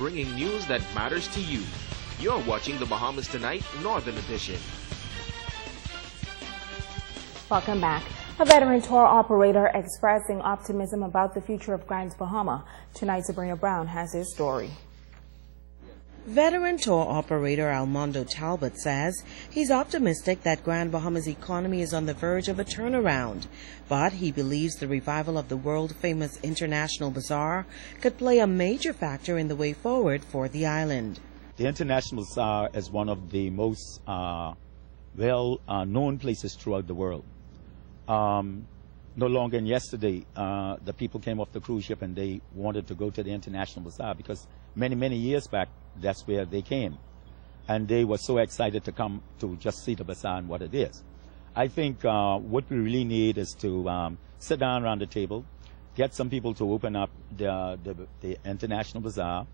bringing news that matters to you. You're watching the Bahamas Tonight Northern Edition. Welcome back. A veteran tour operator expressing optimism about the future of Grand Bahama. Tonight, Sabrina Brown has his story. Veteran tour operator Armando Talbot says he's optimistic that Grand Bahama's economy is on the verge of a turnaround, but he believes the revival of the world-famous International Bazaar could play a major factor in the way forward for the island. The International Bazaar is one of the most well-known places throughout the world. No longer than yesterday, the people came off the cruise ship and they wanted to go to the International Bazaar because many years back, that's where they came. And they were so excited to come to just see the bazaar and what it is. I think what we really need is to sit down around the table, get some people to open up the International Bazaar,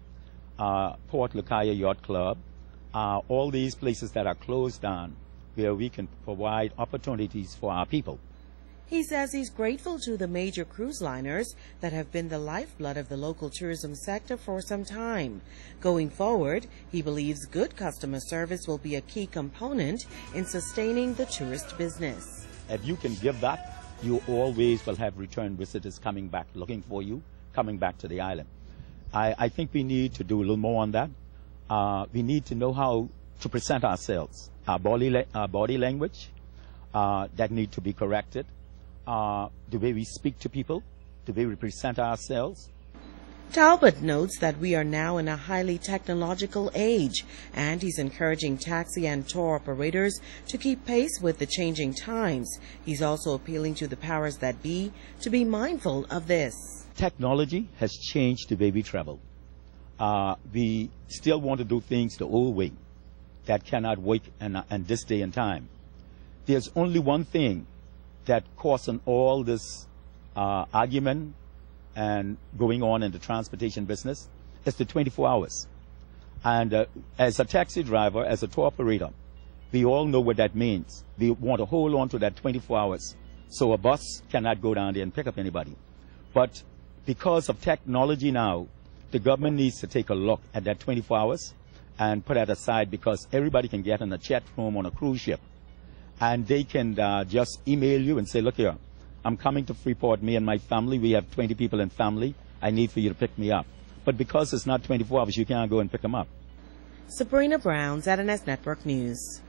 Port Lucaya Yacht Club, all these places that are closed down where we can provide opportunities for our people. He says he's grateful to the major cruise liners that have been the lifeblood of the local tourism sector for some time. Going forward, he believes good customer service will be a key component in sustaining the tourist business. If you can give that, you always will have return visitors coming back, looking for you, coming back to the island. I think we need to do a little more on that. We need to know how to present ourselves, our body language that need to be corrected. The way we speak to people, the way we present ourselves. Talbot notes that we are now in a highly technological age, and he's encouraging taxi and tour operators to keep pace with the changing times. He's also appealing to the powers that be to be mindful of this. Technology has changed the way we travel. We still want to do things the old way. That cannot work in this day and time. There's only one thing that causing all this argument and going on in the transportation business is the 24 hours. And as a taxi driver, as a tour operator, we all know what that means. We want to hold on to that 24 hours so a bus cannot go down there and pick up anybody. But because of technology now, the government needs to take a look at that 24 hours and put that aside, because everybody can get in a chat room on a cruise ship. And they can just email you and say, look here, I'm coming to Freeport, me and my family. We have 20 people in family. I need for you to pick me up. But because it's not 24 hours, you can't go and pick them up. Sabrina Brown, ZNS Network News.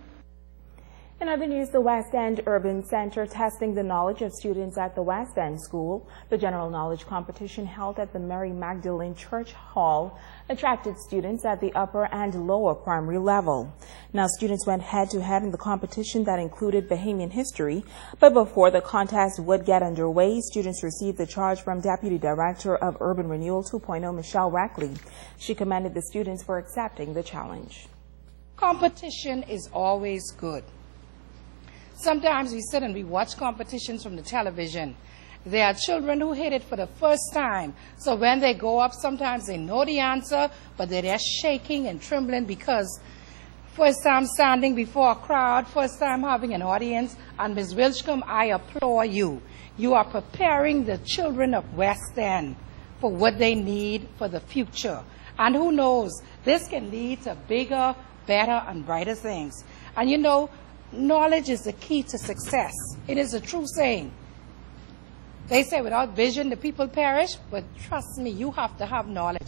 In other news, the West End Urban Center testing the knowledge of students at the West End School. The general knowledge competition held at the Mary Magdalene Church Hall attracted students at the upper and lower primary level. Now, students went head-to-head in the competition that included Bahamian history. But before the contest would get underway, students received the charge from Deputy Director of Urban Renewal 2.0, Michelle Rackley. She commended the students for accepting the challenge. Competition is always good. Sometimes we sit and we watch competitions from the television. There are children who hit it for the first time. So when they go up, sometimes they know the answer, but they're there shaking and trembling because first time standing before a crowd, first time having an audience. And Ms. Wilchcombe, I applaud you. You are preparing the children of West End for what they need for the future. And who knows, this can lead to bigger, better, and brighter things. And you know, knowledge is the key to success. It is a true saying. They say without vision, the people perish, but trust me, you have to have knowledge.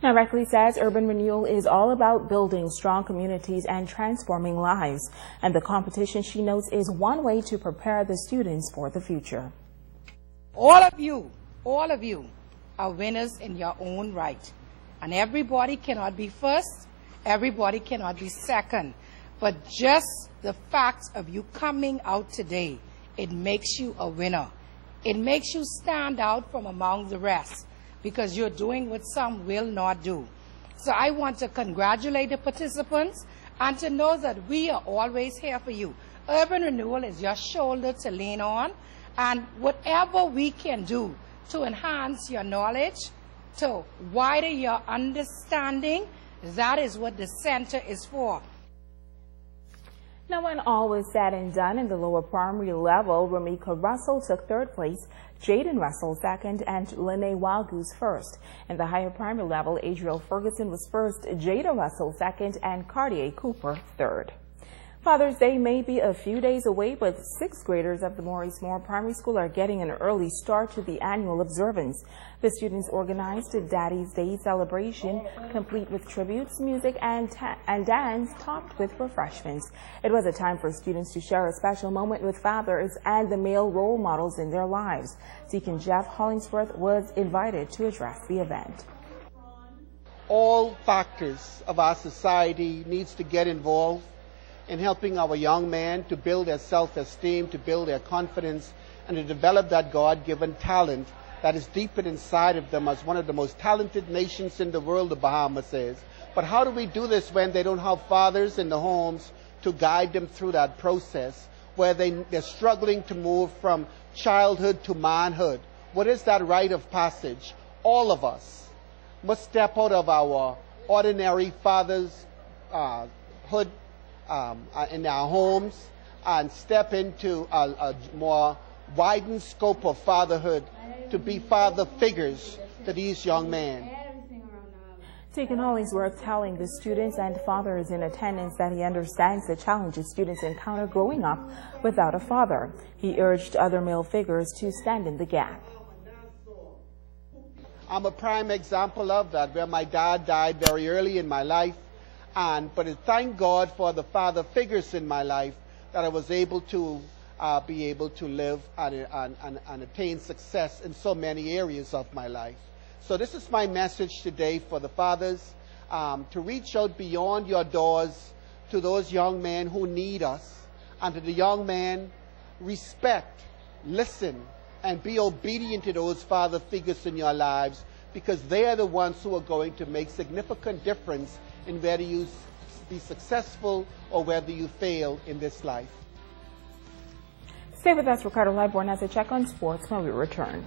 Now, Rackley says urban renewal is all about building strong communities and transforming lives. And the competition, she notes, is one way to prepare the students for the future. All of you are winners in your own right. And everybody cannot be first, everybody cannot be second. But just the fact of you coming out today, it makes you a winner. It makes you stand out from among the rest because you're doing what some will not do. So I want to congratulate the participants and to know that we are always here for you. Urban renewal is your shoulder to lean on, and whatever we can do to enhance your knowledge, to widen your understanding, that is what the center is for. Now, when all was said and done in the lower primary level, Ramika Russell took third place, Jaden Russell second, and Lene Wildgoose first. In the higher primary level, Adriel Ferguson was first, Jada Russell second, and Cartier Cooper third. Father's Day may be a few days away, but sixth graders of the Maurice Moore Primary School are getting an early start to the annual observance. The students organized a Daddy's Day celebration, complete with tributes, music, and dance, topped with refreshments. It was a time for students to share a special moment with fathers and the male role models in their lives. Deacon Jeff Hollingsworth was invited to address the event. All factors of our society needs to get involved in helping our young men to build their self-esteem, to build their confidence, and to develop that God-given talent that is deep inside of them. As one of the most talented nations in the world, the Bahamas is. But how do we do this when they don't have fathers in the homes to guide them through that process, where they're struggling to move from childhood to manhood? What is that rite of passage? All of us must step out of our ordinary father's hood in our homes and step into a more widened scope of fatherhood to be father figures to these young men. Deacon Hollingsworth telling the students and fathers in attendance that he understands the challenges students encounter growing up without a father. He urged other male figures to stand in the gap. I'm a prime example of that, where my dad died very early in my life. But thank God for the father figures in my life that I was able to live and attain success in so many areas of my life. So this is my message today for the fathers, to reach out beyond your doors to those young men who need us, and to the young men, respect, listen, and be obedient to those father figures in your lives, because they are the ones who are going to make significant difference in whether you be successful or whether you fail in this life. Stay with us. Ricardo Liborn has a check on sports when we return.